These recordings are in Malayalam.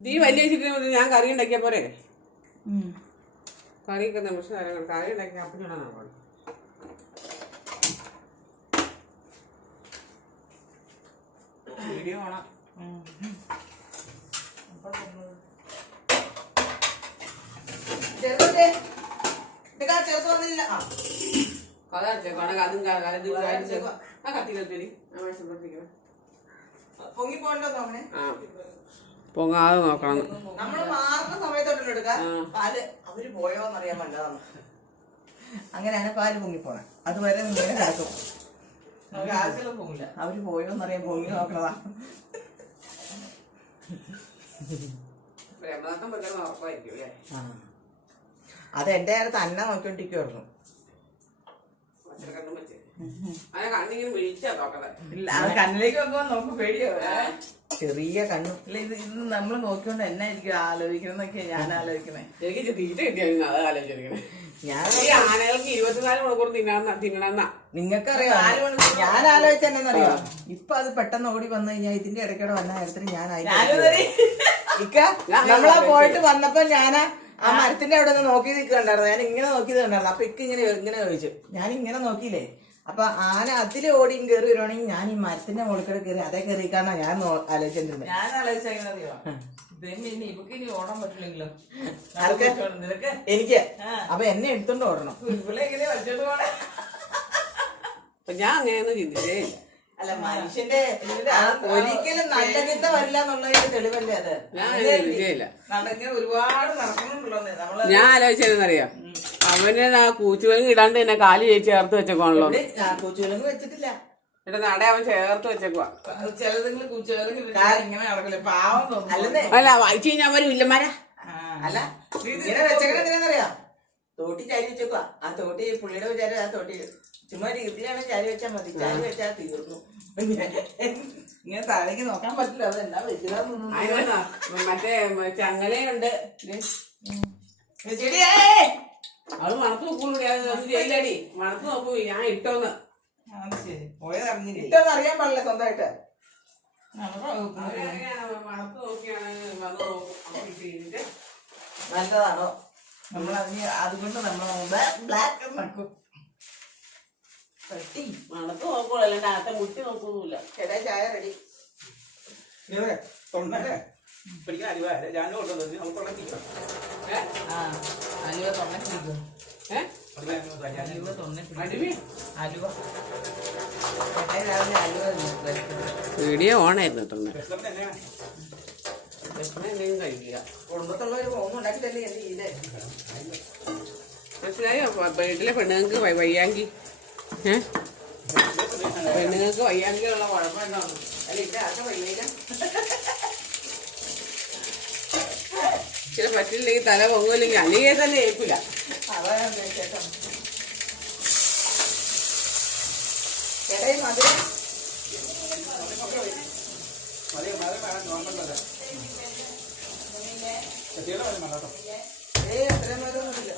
നീ വലിയ വെച്ചിട്ട് ഞാൻ കറി ഉണ്ടാക്കിയ പോരെ? കറിയൊക്കെ നിമിഷം നേരം കറി ഉണ്ടാക്കി അപ്പം ചൂടാൻ നോക്കണം വീഡിയോ ഓണം ചെറുതേ. ചെറുത്ത് വന്നില്ല. ആ. കഥ അടച്ചേക്കാണെങ്കിൽ അതും ക- കല ഇത് കാര്യം ആ കത്തി കത്തിരി ആ പൊങ്ങി പോകണ്ടോ ആ. പൊങ്ങാതെ നോക്കണം. നമ്മൾ മാറുന്ന സമയത്തോട്ടല്ലോ എടുക്ക ആ. പാൽ അവർ പോയോന്ന് അറിയാൻ വേണ്ടതാണ് അങ്ങനെയാണ് പാൽ പൊങ്ങിപ്പോണേ. അതുവരെ ഇങ്ങനെ കിടക്കും. അവർ പോയോന്ന് അറിയാൻ പൊങ്ങി നോക്കണതാ. അത് എന്റെ നേരത്ത് തന്നെ നോക്കിക്കൊണ്ടിരിക്കുവായിരുന്നു. കണ്ണിങ്ങനെ നോക്കണേ ഇല്ല അത് കണ്ണിലേക്ക് നോക്കുമ്പോ നമുക്ക് പേടിയോ ചെറിയ കണ്ണു ഇല്ല ഇത് ഇത് നമ്മൾ നോക്കിക്കൊണ്ട് എന്നായിരിക്കും ആലോചിക്കണമെന്നൊക്കെ ഞാൻ ആലോചിക്കണേ എനിക്ക് തീറ്റ കിട്ടിയായിരുന്നു അത് ആലോചിച്ചിരിക്കണേ. ഞാൻ ഈ ആനകൾക്ക് ഇരുപത്തിനാല് മണിക്കൂർ തിന്നാന്ന തിന്നണമെന്നാ നിങ്ങൾക്കറിയാം? ഞാൻ ആലോചിച്ച എന്നറിയോ ഇപ്പൊ അത് പെട്ടെന്ന് ഓടി വന്നു കഴിഞ്ഞാൽ ഇതിന്റെ ഇടയ്ക്കൂടെ വന്ന കാര്യത്തിന് ഞാൻ ഇക്ക നമ്മളാ പോയിട്ട് വന്നപ്പോ ഞാനാ ആ മരത്തിന്റെ അവിടെ നിന്ന് നോക്കി നിൽക്കണ്ടായിരുന്നു ഞാൻ ഇങ്ങനെ നോക്കി കണ്ടായിരുന്നു. അപ്പൊ ഇക്ക ഇങ്ങനെ ഇങ്ങനെ ചോദിച്ചു. ഞാൻ ഇങ്ങനെ നോക്കിയില്ലേ? അപ്പൊ ആന അതിൽ ഓടിയും കയറി വരുവാണെങ്കിൽ ഞാൻ ഈ മരത്തിന്റെ മുകളിൽ കൂടെ കയറി അതേ കാണാ ഞാൻ ആലോചിച്ചിട്ടുണ്ട് ഞാൻ ആലോചിച്ചറിയോ എനിക്ക് അപ്പൊ എന്നെ എടുത്തോണ്ട് ഓടണം. ഞാൻ അങ്ങനെയൊന്നും ചിന്തിച്ചേ അല്ല മനുഷ്യന്റെ ആ ഒരിക്കലും നല്ല ചിന്ത വരില്ല എന്നുള്ളതിന്റെ തെളിവല്ലേ അത്? ഞാൻ ഒരുപാട് നടക്കണുണ്ടല്ലോ നമ്മൾ ഞാൻ ആലോചിച്ചതെന്നറിയാം? അവന് ആ കൂച്ചുവലങ്ങ് ഇടാണ്ട് തന്നെ കാൽ ചേച്ചി ചേർത്ത് ആ കൊച്ചുവിലങ്ങ് വെച്ചിട്ടില്ല. എന്നിട്ട് നട അവൻ ചേർത്ത് വെച്ചേക്കുവാ. ചിലതെങ്കിലും കുച്ചേതെങ്കിലും ഇങ്ങനെ നടക്കില്ല. പാവം തോന്നും അല്ലെന്നേ. അല്ല വായിച്ചു കഴിഞ്ഞാൽ അവരും ഇല്ലമാരാ? അല്ല ഇങ്ങനെ വെച്ചേക്കണ എന്തിനാന്നറിയാം തോട്ടി ചാരി വെച്ചേക്കുവാ. ആ തോട്ടി പുള്ളിയുടെ വിചാരം ആ തോട്ടി ചുമ്മാ രീതിയിലാണ് ചാരി വെച്ചാ മതി. ചാരി വെച്ചാ തീർന്നു. ഇങ്ങനെ താഴേക്ക് നോക്കാൻ പറ്റില്ല. അത് എന്നാ വെച്ചിടാന്നൊന്നും അതിനെന്താ മറ്റേ ചങ്ങലയുണ്ട്. ചെടിയേ! അത് മണത്ത് നോക്കൂടി അത് ചെയ്യില്ലടി. മണത്ത് നോക്കൂ ഞാൻ ഇട്ടോന്ന്. ആ, ശരി. പോയത് അറിഞ്ഞില്ലേ? ഇട്ടൊന്നും അറിയാൻ പാടില്ല സ്വന്തമായിട്ട്. മണത്ത് നോക്കിയാണ് നോക്കും. നല്ലതാണോ? നമ്മൾ അതിന് അതുകൊണ്ട് നമ്മൾ ബ്ലാക്ക് നക്കും. പട്ടി. മണത്ത് നോക്കൂല അല്ലാണ്ട് അകത്തെ മുട്ടി നോക്കൊന്നുമില്ല. ചേട്ടാ ചായ റെഡി. തൊണ്ണരെ പിടിക്കാൻ അറിവാ ഞാൻ നമുക്കുള്ള ടീച്ചർ ഏ? ആ അലുവ തൊണ്ണ പിടിക്കും ഏ? അലുവ. തൊണ്ണ പിടിക്കും അടിമി അലുവ വീഡിയോ ഓണായിരുന്നു ഇല്ലേ മനസ്സിലായോ? വീട്ടിലെ പെണ്ണുങ്ങൾക്ക് വയ്യ- വയ്യാങ്കി. ഏ? പെണ്ണുങ്ങൾക്ക് വയ്യാങ്കിയുള്ള കുഴപ്പമുണ്ടാവും അല്ല ഇല്ല ആർക്കും വയ്യേല ചില പറ്റില്ലെങ്കിൽ തല പൊങ്ങുമില്ലെങ്കിൽ അല്ലെങ്കിൽ തന്നെ ഏൽപ്പില്ല. അതാ ഞാൻ ഉദ്ദേശിച്ചേട്ടോ. ചേട്ടാ ഈ മധുരം മതി മതി വേണം നോർമൽ മതി എത്തിയുടെ മതി മതി കേട്ടോ ഏയ് അത്രയും മധുരമൊന്നുമില്ല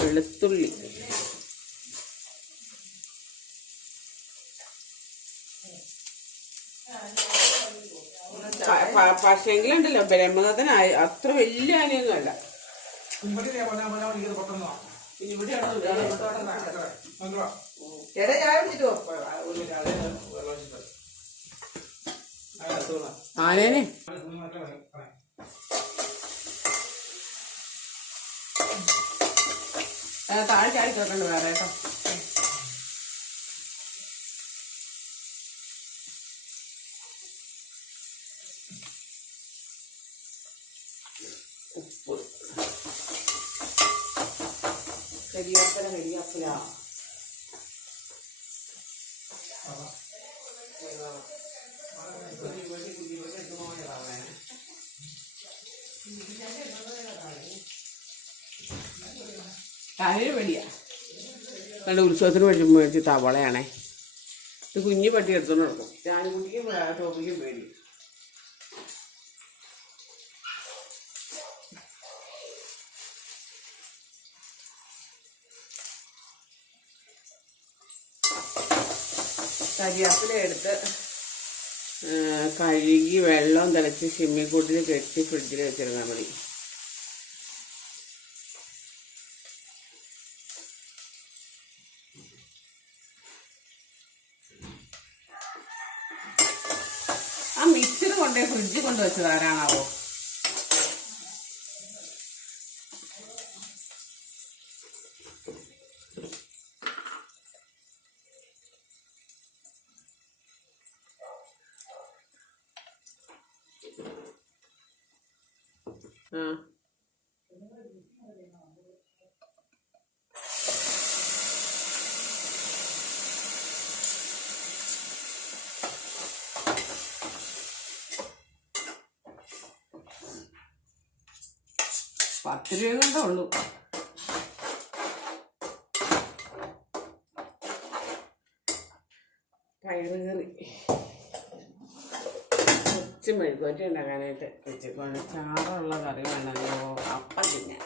വെളുത്തുള്ളി പ- പ- പക്ഷേങ്കിലുണ്ടല്ലോ ബ്രഹ്മദത്തന അത്ര വലിയ ആനയൊന്നും അല്ല ഇവിടെ ഞാൻ പറഞ്ഞാൽ പറഞ്ഞാൽ എനിക്ക് പുറത്തുനിന്ന് ഇനി ഇവിടെയാണ് ഇവിടെയാണ് നോക്കുക ചേട്ടാ ചായ കുടിച്ചിട്ട് പോ ഒരു മിനിറ്റ് അതേ അത്ര വലിയ ആനയൊന്നും അല്ല. ആനേനെ. താഴെ ചാടി കിടക്കണ്ട വേറെ കേട്ടോ. കരിയാപ്പല കരിയാപ്പല കാര്യം പേടിയാ നല്ല ഉത്സവത്തിന് വേണ്ടി മേടിച്ച് തവളയാണേ. ഇത് കുഞ്ഞു പട്ടി എടുത്തോണ്ട് നടക്കും. ഞാനുകുട്ടിക്കും ടോപ്പിക്കും പേടി കരിയാപ്പില എടുത്ത് കഴുകി വെള്ളം തിളച്ച് ചിമ്മിക്കൂട്ടിൽ കെട്ടി ഫ്രിഡ്ജിൽ വെച്ചിരുന്നാൽ മതി. ആ മിക്സർ കൊണ്ടേ ഫ്രിഡ്ജിൽ കൊണ്ട് വെച്ചത് ആരാണാവോ ആ പത്ത് രൂപ കൊണ്ടേ ഉള്ളൂ. പയറ് കറി. കുറച്ച് മെഴുകുവറ്റി ഉണ്ടാക്കാനായിട്ട് വെച്ചിട്ടുണ്ട് ചാറുള്ള കറി വേണമല്ലോ. അപ്പം തിന്നാൻ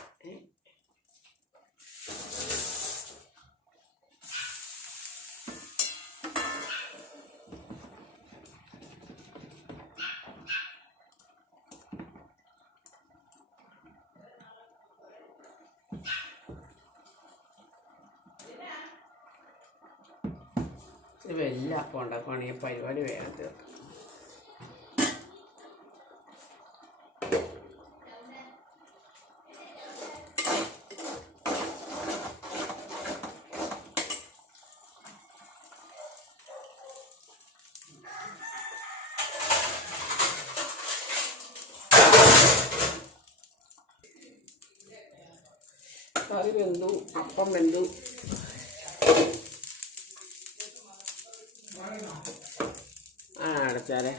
ഇത് വലിയ അപ്പം ഉണ്ടാക്കുവാണെങ്കിൽ പരിപാടി വേഗം തീർക്കാം. കറി വെന്തു അപ്പം വെന്തു ആ അടച്ചാലേ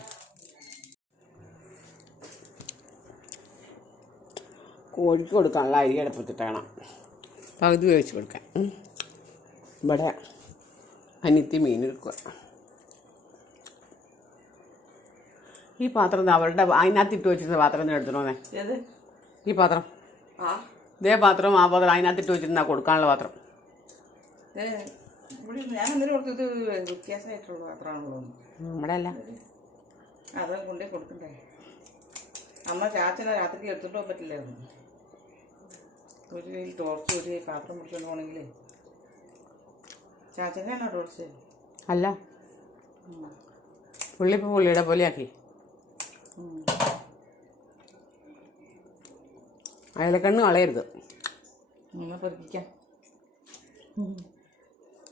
കോഴിക്ക് കൊടുക്കാനുള്ള അരി അടുപ്പത്തിട്ടാണ്. പകുതി വേവിച്ച് കൊടുക്കാൻ. ഇവിടെ അനിത്തി മീൻ എടുക്കുക ഈ പാത്രം അവരുടെ അതിനകത്തിട്ട് അതിനകത്ത് ഇട്ട് വെച്ചിരുന്ന പാത്രം എടുത്തണോന്നേ ഈ പാത്രം. ആ. ഇതേ പാത്രം ആ പാത്രം അതിനകത്ത് ഇട്ട് വെച്ചിരുന്ന കൊടുക്കാനുള്ള പാത്രം. നമ്മുടെ അല്ല അത് കൊണ്ടേ കൊടുക്കണ്ടേ. അമ്മ ചാച്ചനെ രാത്രിക്ക് എടുത്തിട്ട് പോകാൻ പറ്റില്ലായിരുന്നു. ഒരു കയ്യിൽ ടോർച്ച് ഒരു കയ്യിൽ പാത്രം പിടിച്ചോണ്ട് പോകണമെങ്കിലേ ചാച്ചനാണോ ടോർച്ച് അല്ല. പുള്ളി ഇപ്പോൾ പുള്ളിയുടെ പോലെയാക്കി അയലക്കണ്ണ് കളയരുത്. നിങ്ങൾ പറിപ്പിക്കാം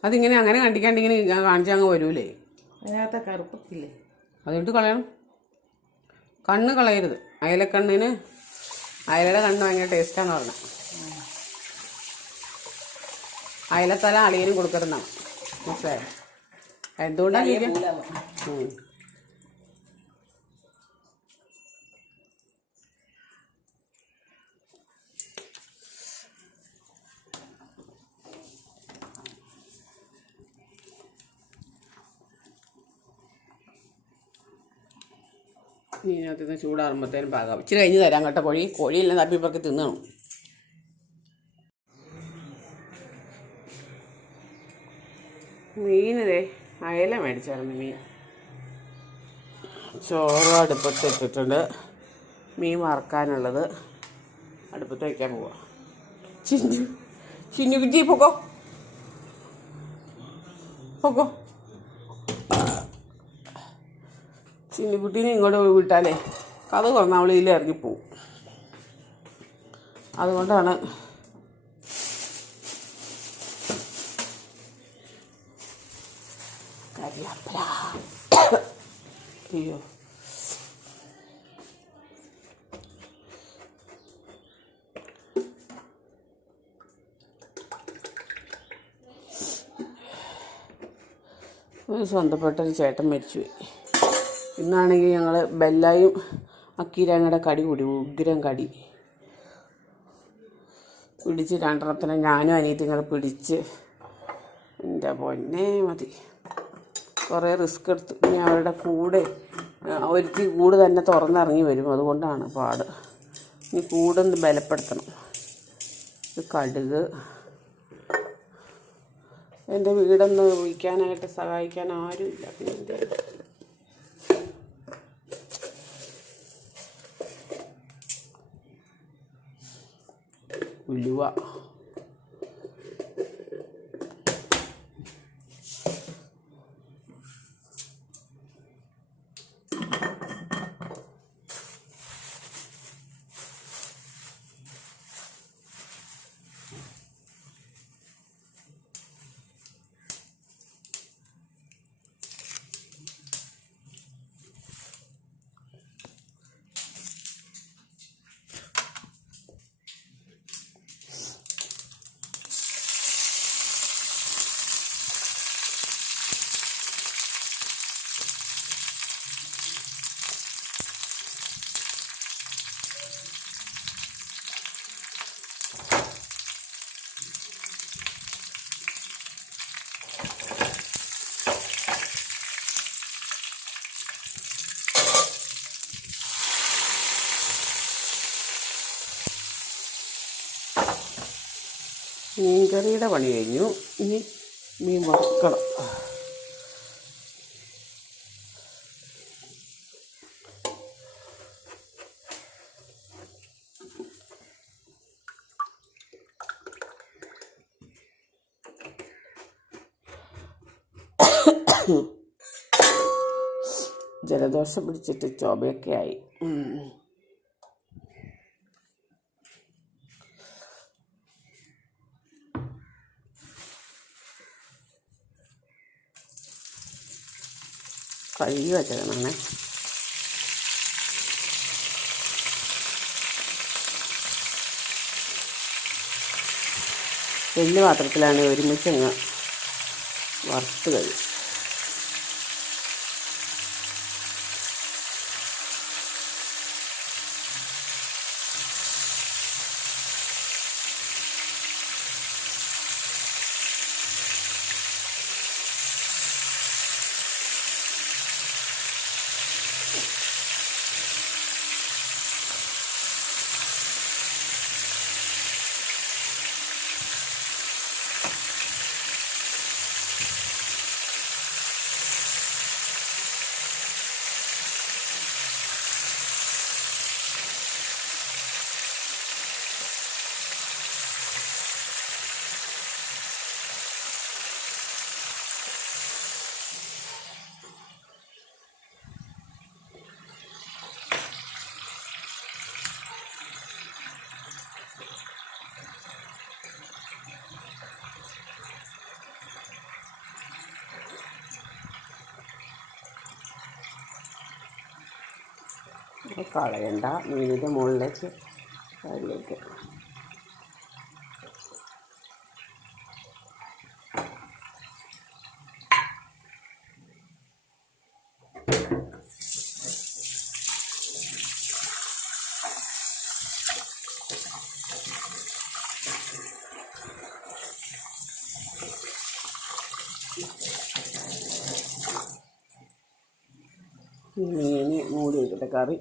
അതിങ്ങനെ അങ്ങനെ കണ്ടിക്കാണ്ട് ഇങ്ങനെ കാണിച്ചാൽ അങ്ങ് വരൂലേ. അതിനകത്ത് കറുപ്പത്തില്ലേ അതുകൊണ്ട് കളയണം. കണ്ണ് കളയരുത്. അയലക്കണ്ണിന് അയലയുടെ കണ്ണ് ഭയങ്കര ടേസ്റ്റാന്ന് പറഞ്ഞത് അയലത്തല അളിയനും കൊടുക്കരുന്നാണ് മനസ്സിലായോ? എന്തുകൊണ്ടാണ്. ഇതിനകത്ത് നിന്ന് ചൂടാറുമ്പോഴത്തേനും പാകാം ഇച്ചിരി കഴിഞ്ഞ് തരാം കേട്ടോ. കോഴി കോഴിയെല്ലാം തപ്പിപ്പറക്കി തിന്നണം. മീനതേ അയല മേടിച്ചായിരുന്നു മീൻ. ചോറ് അടുപ്പത്ത് ഇട്ടിട്ടുണ്ട്. മീൻ വറക്കാനുള്ളത് അടുപ്പത്ത് വയ്ക്കാൻ പോവാ. ചിന്നു ചിന്നു കുറ്റി പൊക്കോ. പൊക്കോ. ചിന്നിക്കുട്ടീനെ ഇങ്ങോട്ട് വിട്ടാലേ കഥ തുറന്ന് അവൾ ഇതിൽ ഇറങ്ങിപ്പോവും. അതുകൊണ്ടാണ് കരിയാപ്പല അയ്യോ ഒരു സ്വന്തപ്പെട്ടൊരു ചേട്ടൻ മരിച്ചുപോയി. ഇന്നാണെങ്കിൽ ഞങ്ങൾ ബെല്ലായും അക്കീരങ്ങയുടെ കടി കൂടി ഉഗ്രം കടി. പിടിച്ച് രണ്ടെണ്ണത്തിനെ ഞാനും അനിയത്തിങ്ങളെ പിടിച്ച് എന്റെ പൊന്നെ മതി. കുറേ റിസ്ക് എടുത്ത്. ഇനി അവരുടെ കൂടെ ഒരുത്തി കൂട് തന്നെ തുറന്നിറങ്ങി വരും. അതുകൊണ്ടാണ് പാട്. ഇനി കൂടൊന്ന് ബലപ്പെടുത്തണം. ഇത് കടുക്. എന്റെ വീടൊന്ന് വിൽക്കാനായിട്ട് സഹായിക്കാൻ ആരുമില്ല പിന്നെ ഉലുവ. മീൻകറിയുടെ പണി കഴിഞ്ഞു. ഇനി മീൻ വറുക്കണം. ജലദോഷം പിടിച്ചിട്ട് ചോബയൊക്കെ ആയി. കഴുകി വെച്ചതാണ് വലിയ പാത്രത്തിലാണ് ഒരുമിച്ച് അങ്ങ് വറുത്ത് കഴിയും കളയണ്ട. മീനിന്റെ മുകളിലേക്ക് അതിലേക്ക്. മീന് മൂടി വെക്കട്ടെ കറി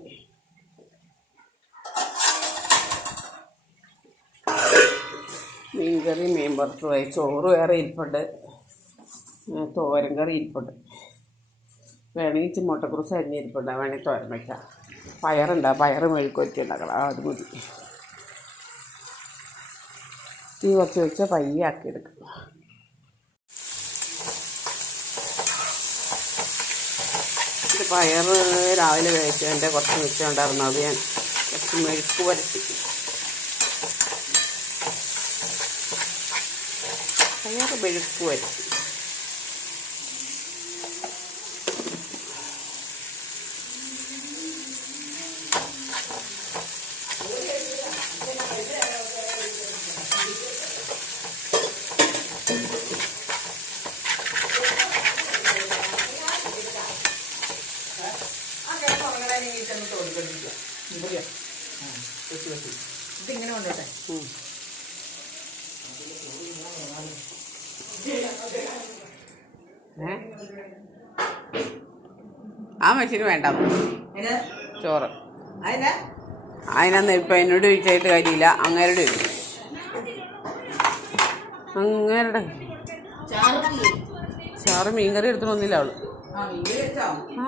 മീൻ കറി മീൻ വറുത്തുമായി ചോറ് വേറെ ഇരിപ്പുണ്ട്. തോരൻ കറി ഇരിപ്പുണ്ട്. വേണമെങ്കിൽ മുട്ടക്കുറിച്ച് അരിഞ്ഞിരിപ്പുണ്ട് വേണമെങ്കിൽ തോരൻ വയ്ക്കാം പയറുണ്ടാ. പയറ് മെഴുക്കൊരുക്കി ഉണ്ടാക്കണം. അത് മതി. തീ കുറച്ച് വെച്ചാൽ പയ്യെ ആക്കി എടുക്കും. ഇത് പയർ രാവിലെ വേവിച്ചതിന്റെ കുറച്ച് മിച്ചം ഉണ്ടായിരുന്നു. അത് ഞാൻ കുറച്ച് മെഴുക്ക് വരട്ടി പയർ ചെന്ന് തോന്നിക്കൊണ്ടിരിക്കുക ഇതിങ്ങനെ കൊണ്ടോട്ടെ. ഏ? ആ മനുഷ്യന് വേണ്ട. ചോറ്. അതിന്? അതിനന്ന് ഇപ്പം എന്നോട് ചോദിച്ചായിട്ട് കാര്യമില്ല. അങ്ങേരുടെ അങ്ങേരുടെ. ചാറ് മീൻകറി എടുത്തിട്ടൊന്നുമില്ല അവൾ. ആ